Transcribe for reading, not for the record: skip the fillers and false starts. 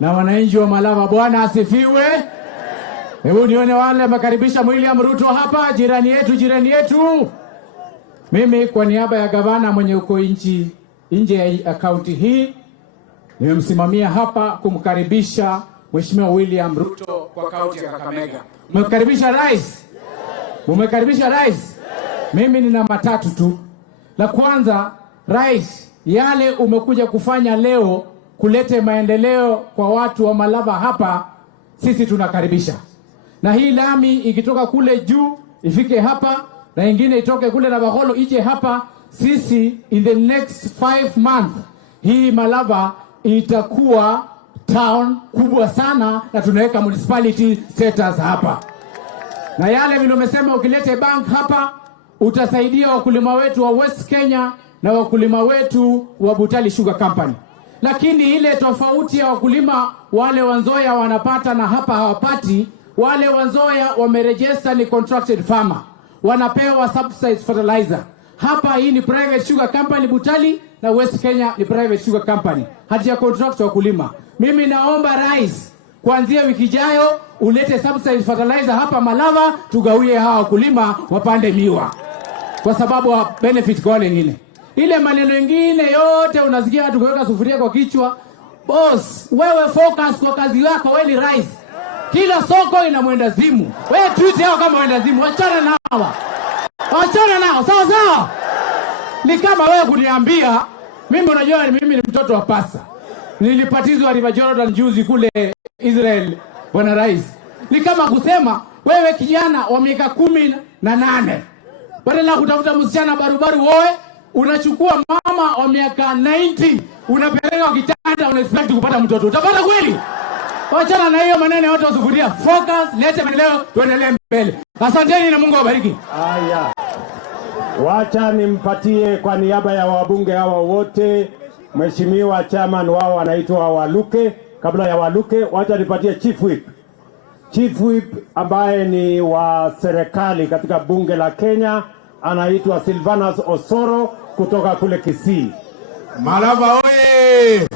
na wananchi wa Malava. Bwana asifiwe. Hebu nione wale wamekaribisha William Ruto hapa, jirani yetu. Mimi kwa niaba ya gavana mwenye uko nje ya kaunti hii nimemsimamia hapa kumkaribisha Mheshimiwa William Ruto kwa kaunti ya Kakamega. Mmekaribisha rais? Mmekaribisha rais? Mimi nina matatu tu. La kwanza, rais, yale umekuja kufanya leo kulete maendeleo kwa watu wa Malava hapa, sisi tunakaribisha. Na hii lami ikitoka kule juu ifike hapa na ingine itoke kule na Baholo ije hapa, sisi in the next 5 months hii Malava itakuwa town kubwa sana na tunaweka municipality status hapa. Na yale vile umesema ukilete bank hapa utasaidia wakulima wetu wa West Kenya na wakulima wetu wa Butali Sugar Company. Lakini ile tofauti ya wakulima wale Wanzoya wanapata na hapa hawapati, wale Wanzoya wameregister ni contracted farmer, wanapewa subsidized fertilizer. Hapa hii ni private sugar company Butali na West Kenya ni private sugar company. Hatia contract wakulima. Mimi naomba rais kuanzia wiki ijayo ulete subsidized fertilizer hapa Malava tugawie hawa wakulima wapande miwa. Kwa sababu wa benefit kwa wale wengine. Ile maneno mengine yote unasikia watu kuweka sufuria kwa kichwa. Boss, wewe focus kwa kazi yako, wewe ni rais. Kila soko ina mwendazimu. Wewe treat yao kama mwendazimu, achana nao. Achana nao, sawa. Ni kama wewe kuniambia, mimi unajua mimi ni mtoto wa pasa. Nilipatizwa River Jordan juzi kule Israel, bwana rais. Ni kama kusema wewe kijana wa miaka 18 badala ya kutafuta msichana barubaru wewe unachukua mama wa miaka 90 unapeleka kitanda unaexpect kupata mtoto. Utapata kweli? Wachana na hiyo maneno yote usufuria. Focus, lete maendeleo, tuendelee mbele. Asanteni na Mungu awabariki. Haya. Wacha nimpatie kwa niaba ya wabunge hawa wote Mheshimiwa chairman wao anaitwa Waluke. Kabla ya Waluke, wacha nipatie Chief Whip. Chief Whip ambaye ni wa serikali katika bunge la Kenya anaitwa Silvanus Osoro kutoka kule Kisii. Malava oye!